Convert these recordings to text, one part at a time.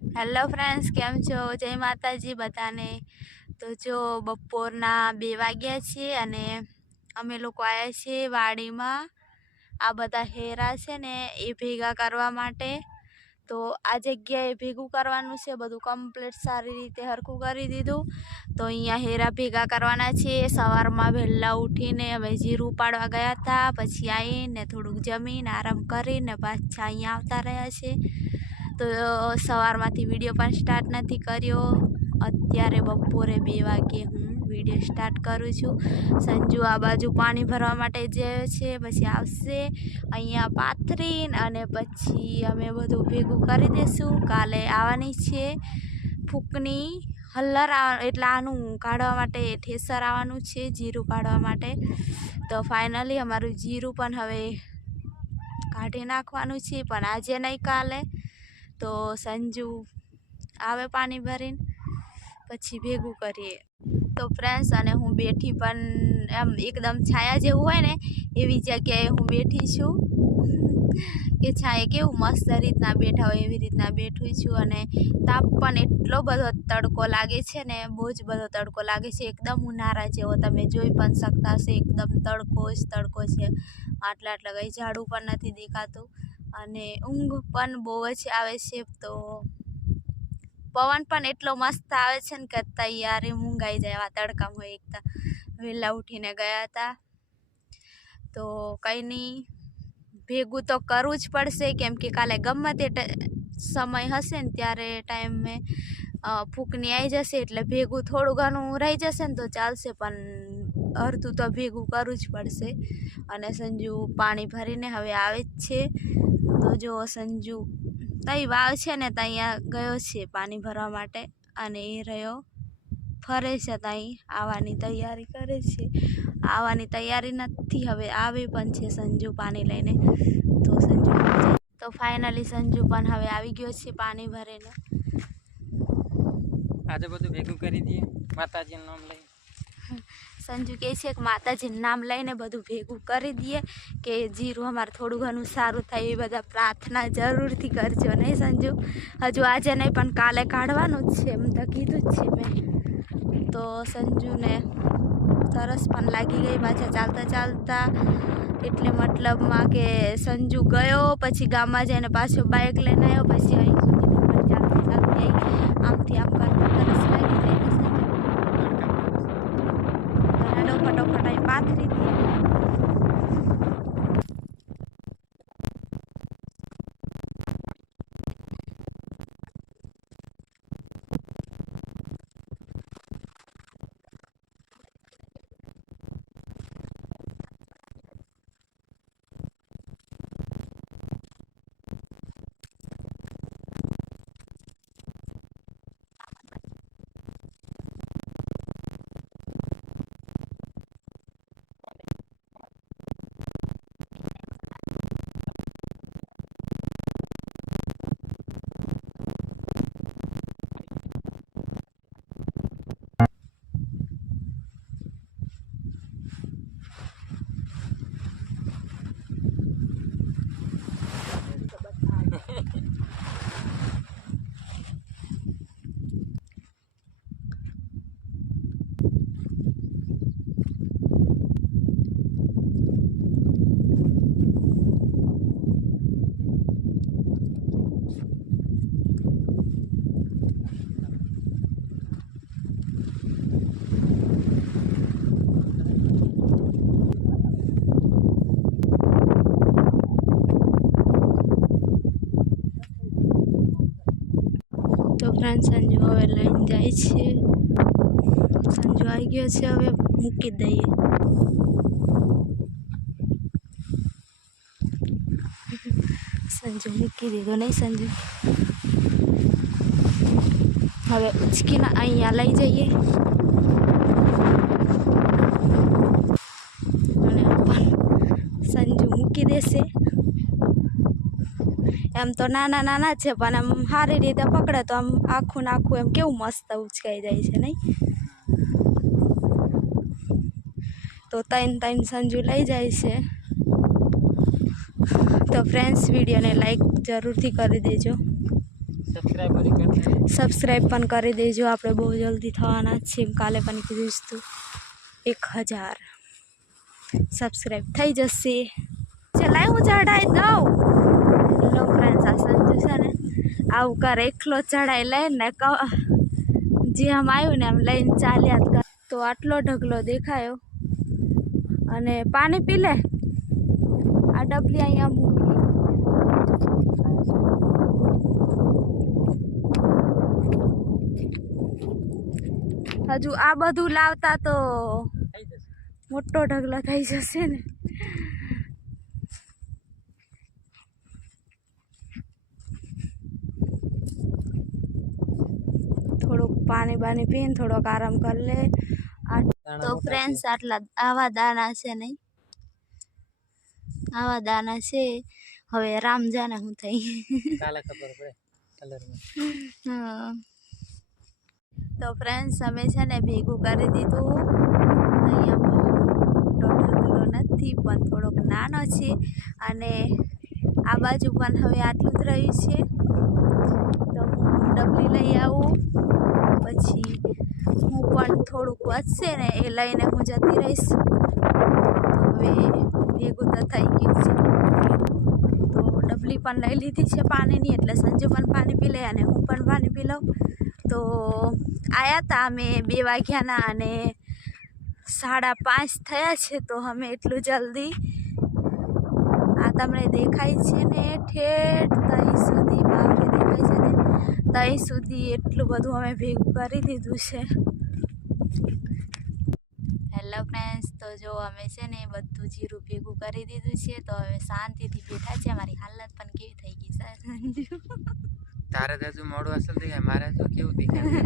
Hello friends, કેમ છો? જય માતાજી બધાને। તો જો બપોરના 2 વાગ્યા છે અને અમે લોકો આવ્યા છીએ વાડીમાં આ બધા હેરા છે ને એ ભેગા કરવા માટે। તો આ જગ્યાએ ભેગું કરવાનું છે, બધું કમ્પ્લીટ સારી રીતે હરખું કરી દીધું। તો અહીંયા હેરા ભેગા કરવાના છે। સવારમાં વહેલા ઉઠીને હવે જીરું પાડવા ગયા હતા, પછી આવીને થોડુંક જમીને આરામ કરીને પાછા અહીંયા આવતા રહ્યા છે। તો સવારમાંથી વિડીયો પણ સ્ટાર્ટ નથી કર્યો। અત્યારે બપોરે 2 વાગે હું વિડીયો સ્ટાર્ટ કરું છું। સંજુ આ બાજુ પાણી ભરવા માટે જાય છે, પછી આવશે અહીંયા પાથરીને અને પછી અમે બધું ભેગું કરી દઈશું। કાલે આવવાની છે ફૂકની હલ્લર, એટલે આનું કાઢવા માટે ઠેસર આવવાનું છે જીરું કાઢવા માટે। તો ફાઇનલી અમારું જીરું પણ હવે કાઢી નાખવાનું છે, પણ આજે નહીં કાલે। તો સંજુ આવે પાણી ભરીને પછી ભેગું કરીએ। તો ફ્રેન્ડ્સ અને હું બેઠી પણ એમ એકદમ છાયા જેવું હોય ને એવી જગ્યાએ હું બેઠી છું કે છાયે કેવું મસ્ત રીતના બેઠા હોય એવી રીતના બેઠી છું। અને તાપ પણ એટલો બધો તડકો લાગે છે ને, બહુ જ બધો તડકો લાગે છે, એકદમ ઉનાળા જેવો તમે જોઈ પણ શકતા હશો। એકદમ તડકો જ તડકો છે, આટલા કંઈ ઝાડું પણ નથી દેખાતું અને ઊંઘ પણ બહુ જ આવે છે। તો પવન પણ એટલો મસ્ત આવે છે ને કે તૈયારી મૂંગાઈ જાય એવા તડકામાં એકતા વહેલા ઉઠીને ગયા હતા। તો કંઈ નહીં, ભેગું તો કરવું જ પડશે, કેમ કે કાલે ગમે તે સમય હશે ને ત્યારે ટાઈમે ફૂંકની આવી જશે, એટલે ભેગું થોડું ઘણું રહી જશે ને તો ચાલશે, પણ અડધું તો ભેગું કરવું જ પડશે। અને સંજુ પાણી ભરીને હવે આવે જ છે। તો જો સંજુ તઈ વાવ છે ને ત્યાં ગયો છે પાણી ભરવા માટે, અને એ રહ્યો ફરે છે, ત્યાં આવવાની તૈયારી કરે છે। આવવાની તૈયારી નથી, હવે આવે પણ છે સંજુ પાણી લઈને। તો સંજુ તો ફાઇનલી સંજુ પણ હવે આવી ગયો છે પાણી ભરીને। આજે બધું ભેગું કરી દઈએ માતાજીનું નામ લઈને। સંજુ કહે છે કે માતાજીનું નામ લઈને બધું ભેગું કરી દઈએ કે જીરું અમારે થોડું ઘણું સારું થાય, એ બધા પ્રાર્થના જરૂરથી કરજો નહીં સંજુ? હજુ આજે નહીં પણ કાલે કાઢવાનું જ છે, એમ તો કીધું જ છે મેં। તો સંજુને તરસ પણ લાગી ગઈ પાછા ચાલતા ચાલતા, એટલે મતલબમાં કે સંજુ ગયો પછી ગામમાં જઈને પાછો બાઇક લઈને આવ્યો, પછી અહીં સુધી ચાલતી ચાલતી આમથી આમ કરતા તરસ લાગી જાય ને સંજુ? ફટોફટ અહીં પાથરી દઈએ। તો ફ્રેન્ડ સંજુ હવે લઈને જાય છે, સંજુ આવી ગયો છે, હવે મૂકી દઈએ। સંજુ મૂકી દીધો નહીં સંજુ? હવે ઉચકીને અહીંયા લઈ જઈએ અને પણ સંજુ મૂકી દેશે। એમ તો નાના નાના છે, પણ આમ સારી રીતે પકડે તો આમ આખું નાખું એમ કેવું મસ્ત ઉચકાઈ જાય છે નહીં? તો ત્રણ સંજુ લઈ જાય છે। તો ફ્રેન્ડ્સ વિડીયોને લાઈક જરૂરથી કરી દેજો। સબસ્ક્રાઇબ કરી સબસ્ક્રાઈબ પણ કરી દેજો. આપણે બહુ જલ્દી થવાના જ છે. કાલે પણ કીધું હતું 1000 સબસ્ક્રાઈબ થઈ જશે. ચલાય હું ચઢાઈ દઉં. હેલો ફ્રેન્ડ્સ, આ સંજુ છે ને આવું કરે, એકલો ચઢાઈ લઈને જે આમ આવ્યું ને આમ લઈને ચાલ્યા જ કર. તો આટલો ઢગલો દેખાયો અને પાણી પી લે. આ ડબલી અહીંયા મૂકી. હજુ આ બધું લાવતા તો થઈ જશે. મોટો ઢગલો થઈ જશે ને. થોડુંક પાણી બાણી પીને થોડોક આરામ કરી લે. તો ફ્રેન્ડ્સ, આવા દાણા છે નહીં, આવા દાણા છે. હવે રામ જાને હું થઈ. કાલે ખબર પડે કલરમાં. હા. તો ફ્રેન્ડ્સ, અમે છે ને ભેગું કરી દીધું. અહીંયા બહુ મોટો ઢગલો નથી પણ થોડોક નાનો છે અને આ બાજુ પણ હવે આટલું જ રહ્યું છે. તો હું ડબલી લઈ આવું, પછી હું પણ થોડુંક વધશે ને એ લઈને હું જતી રહીશ. તો હવે ભેગું તો થઈ ગયું છે. તો ડબલી પણ લઈ લીધી છે પાણીની, એટલે સંજુ પણ પાણી પી લે અને હું પણ પાણી પી લઉં. તો આવ્યા હતા અમે 2 વાગ્યાના અને 5:30 થયા છે. તો અમે એટલું જલ્દી આ તમને દેખાય છે ને ઠેઠ ત્યાં સુધી બાવરી દેખાય છે ને ત્યાં સુધી એટલું બધું અમે ભેગું કરી દીધું છે. હેલો ફ્રેન્ડ્સ, તો જો અમે છે ને બધું જીરું ભેગું કરી દીધું છે. તો હવે શાંતિથી બેઠા છે. મારી હાલત પણ કેવી થઈ ગઈ છે સંજુ. તારે તો હજુ મોડું અસલ દેખાય, મારે તો કેવું દેખાય.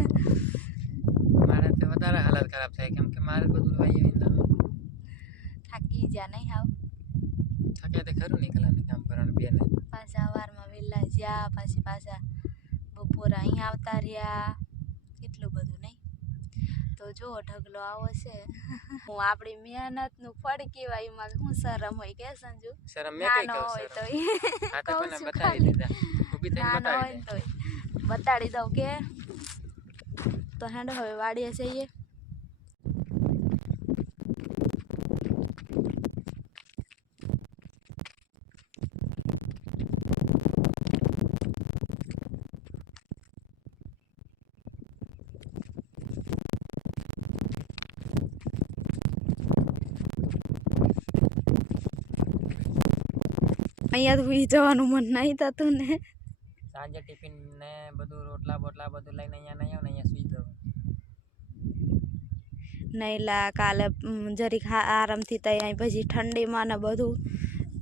મારે તો વધારે હાલત ખરાબ થાય, કેમ કે મારે બધું ભાઈ થાકી જા નહીં હાવ. થકે તો ખરું નીકળવાનું કામ કરવાનું બેને. પાછા સવારમાં વહેલા જ્યાં પછી પાછા બપોરે અહીં આવતા રહ્યા. કેટલું બધું નહીં. તો જો ઢગલો આવો છે. હું આપણી મહેનતનું ફળ કહેવાય, એમાં શું શરમ હોય કે સંજુ? શરમ મેં કઈ નાનો કહું હોય તો આ તો તને બતાવી દીધા. ઊભી થઈને નાનો હોય બતાવી તો બતાડી દઉં કે. તો હેંડો હવે વાડીએ જઈએ. અહીંયા તો સુઈ જવાનું મન નહીં થતું ને. સાંજે ટિફિન ને બધું રોટલા બોટલા બધું લઈને અહીંયા નહીં આવ ને અહીંયા સુઈ જાવ. નહીં લા, કાલે જરીક આરામથી ત્યાં પછી ઠંડીમાં ને બધું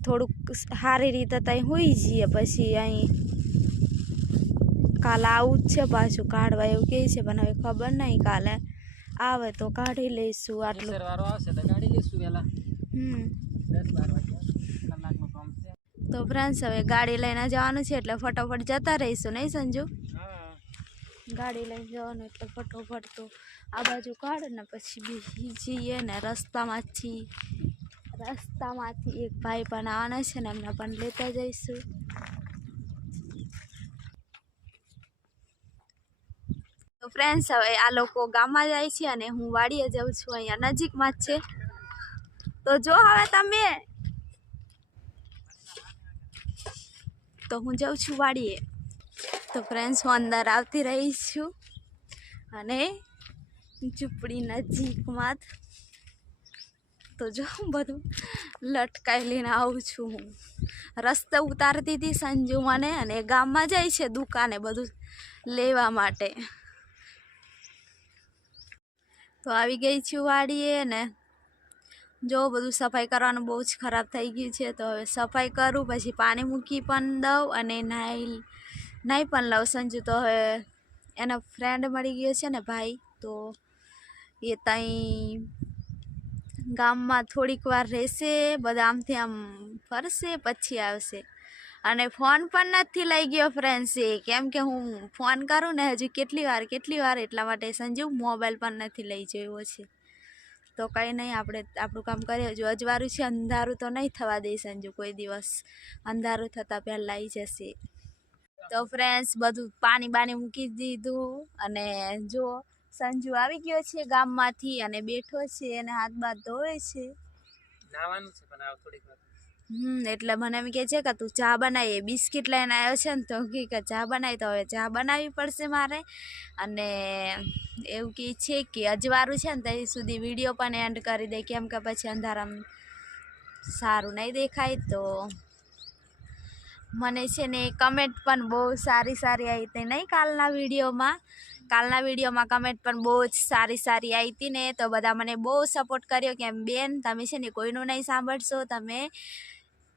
થોડુંક સારી રીતે ત્યાં સુઈ જઈએ. પછી અહીં કાલે આવું જ છે પાછું કાઢવા એવું કહે છે, પણ હવે ખબર નહીં. કાલે આવે તો કાઢી લઈશું. આટલું વારો આવશે તો કાઢી લઈશું વહેલા. 10-12 વાગ્યા કલાકનું કામ છે. તો ફ્રેન્ડ્સ, હવે ગાડી લઈને જવાનું છે એટલે ફટાફટ જતા રહીશું નહીં સંજુ? હા, ગાડી લઈને જવાનું એટલે ફટોફટ તો આ બાજુ કાઢ ને પછી બેસી જઈએ ને. રસ્તામાંથી એક ભાઈ પણ આવવાના છે ને, એમને પણ લેતા જઈશું. તો ફ્રેન્ડ્સ, હવે આ લોકો ગામમાં જાય છે અને હું વાડીએ જાઉં છું. અહીંયા નજીકમાં જ છે. તો જો હવે તમે, તો હું જાઉં છું વાડીએ. તો ફ્રેન્ડ્સ, હું અંદર આવતી રહી છું અને ઝૂંપડી નજીકમાં તો જો બધું લટકાઈ લઈને આવું છું. હું રસ્તે ઉતારતી હતી સંજુ મને, અને ગામમાં જાય છે દુકાને બધું લેવા માટે. તો આવી ગઈ છું વાડીએ ને. જો બધું સફાઈ કરવાનું બહુ જ ખરાબ થઈ ગયું છે. તો હવે સફાઈ કરું, પછી પાણી મૂકી પણ દઉં અને નાહી પણ લઉં. સંજુ તો હવે એનો ફ્રેન્ડ મળી ગયો છે ને ભાઈ, તો એ ત્યાં ગામમાં થોડીક વાર રહેશે, બધા આમથી આમ ફરશે પછી આવશે. અને ફોન પણ નથી લઈ ગયો ફ્રેન્ડ્સ એ, કેમ કે હું ફોન કરું ને હજુ કેટલી વાર એટલા માટે સંજુ મોબાઈલ પણ નથી લઈ જોયો છે. તો કંઈ નહીં, આપણે આપણું કામ કરીએ. હજુ અજવાળું છે, અંધારું તો નહીં થવા દે સંજુ કોઈ દિવસ. અંધારું થતાં પહેલાં આવી જશે. તો ફ્રેન્ડ્સ બધું પાણી બાણી મૂકી દીધું અને જો સંજુ આવી ગયો છે ગામમાંથી અને બેઠો છે અને હાથ બાથ ધોવે છે. નાવાનું છે પણ આવ થોડીક વાર. એટલે મને એમ કે છે કે તું ચા બનાવી, બિસ્કિટ લઈને આવ્યો છે ને તો કે ચા બનાવી, તો હવે ચા બનાવવી પડશે મારે. અને એવું કે છે કે અજવાળું છે ને ત્યાં સુધી વિડીયો પણ એન્ડ કરી દે, કેમ કે પછી અંધારામાં સારું નહીં દેખાય. તો મને છે ને કમેન્ટ પણ બહુ સારી આવી હતી નહીં કાલના વિડીયોમાં કમેન્ટ પણ બહુ જ સારી આવી હતી ને. તો બધા મને બહુ સપોર્ટ કર્યો કે બેન તમે છે ને કોઈનું નહીં સાંભળશો, તમે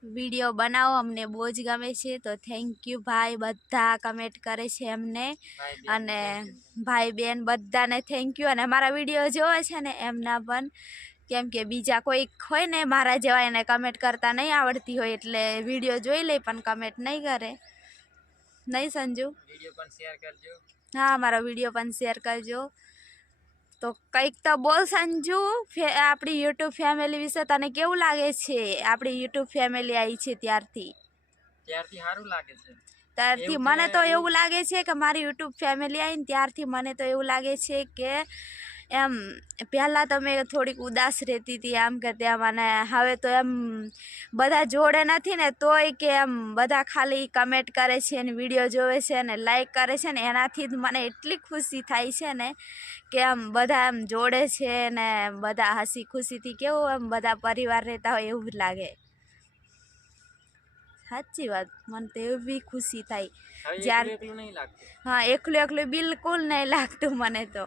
વિડીયો બનાવો, અમને બહુ જ ગમે છે. તો થેન્ક યુ ભાઈ, બધા કમેન્ટ કરે છે એમને, અને ભાઈ બેન બધાને થેન્ક યુ. અને મારા વિડીયો જોવે છે ને એમના પણ, કેમ કે બીજા કોઈક હોય ને મારા જેવા એને કમેન્ટ કરતા નહીં આવડતી હોય એટલે વિડીયો જોઈ લે પણ કમેન્ટ નહીં કરે. નહીં સંજુ? વિડીયો પણ શેર કરજો. હા, મારો વિડીયો પણ શેર કરજો. તો કંઈક તો બોલ સંજુ, આપણી યુટ્યુબ ફેમિલી વિશે તને કેવું લાગે છે? આપણી યુટ્યુબ ફેમિલી આવી છે ત્યારથી સારું લાગે છે. ત્યારથી મને તો એવું લાગે છે કે મારી યુટ્યુબ ફેમિલી આવીને ત્યારથી મને તો એવું લાગે છે કે એમ પહેલાં તો મેં થોડીક ઉદાસ રહેતી હતી આમ કે ત્યાં, મને હવે તો એમ બધા જોડે નથી ને તોય કે એમ બધા ખાલી કમેન્ટ કરે છે ને વિડીયો જોવે છે ને લાઈક કરે છે ને, એનાથી જ મને એટલી ખુશી થાય છે ને કે એમ બધા એમ જોડે છે ને બધા હસી ખુશીથી કેવું એમ બધા પરિવાર રહેતા હોય એવું જ લાગે. સાચી વાત, મને તો એવી ખુશી થાય જ્યારે, હા એકલું બિલકુલ નહીં લાગતું મને તો.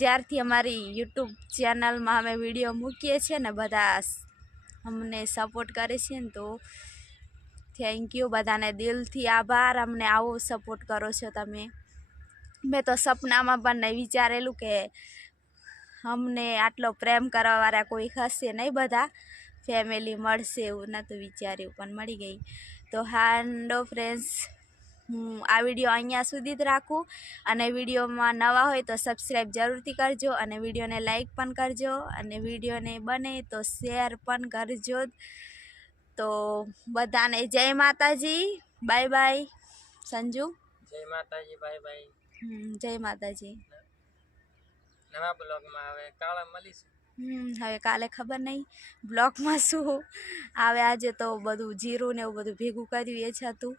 જ્યારથી અમારી યુટ્યુબ ચેનલમાં અમે વિડીયો મૂકીએ છીએ ને બધા અમને સપોર્ટ કરે છે ને, તો થેન્ક યુ બધાને, દિલથી આભાર. અમને આવો સપોર્ટ કરો છો તમે. મેં તો સપનામાં પણ નહીં વિચારેલું કે અમને આટલો પ્રેમ કરવાવાળા કોઈ હશે નહીં, બધા ફેમિલી મળશે એવું નહોતું વિચાર્યું પણ મળી ગઈ. તો હાંડો ફ્રેન્ડ્સ, હું આ વિડીયો અહીંયા સુધી જ રાખું. અને વિડીયોમાં નવા હોય તો સબસ્ક્રાઈબ જરૂરથી કરજો અને વિડીયોને લાઈક પણ કરજો અને વિડીયોને બને તો શેર પણ કરજો. તો બધાને જય માતાજી, બાય બાય. સંજુ? જય માતાજી, બાય બાય. જય માતાજી. નવા બ્લોગમાં હવે કાલે મળીશું. હવે કાલે ખબર નહીં બ્લોગમાં શું આવે. આજે તો બધું જીરું ને એવું બધું ભેગું કર્યું એ જ હતું.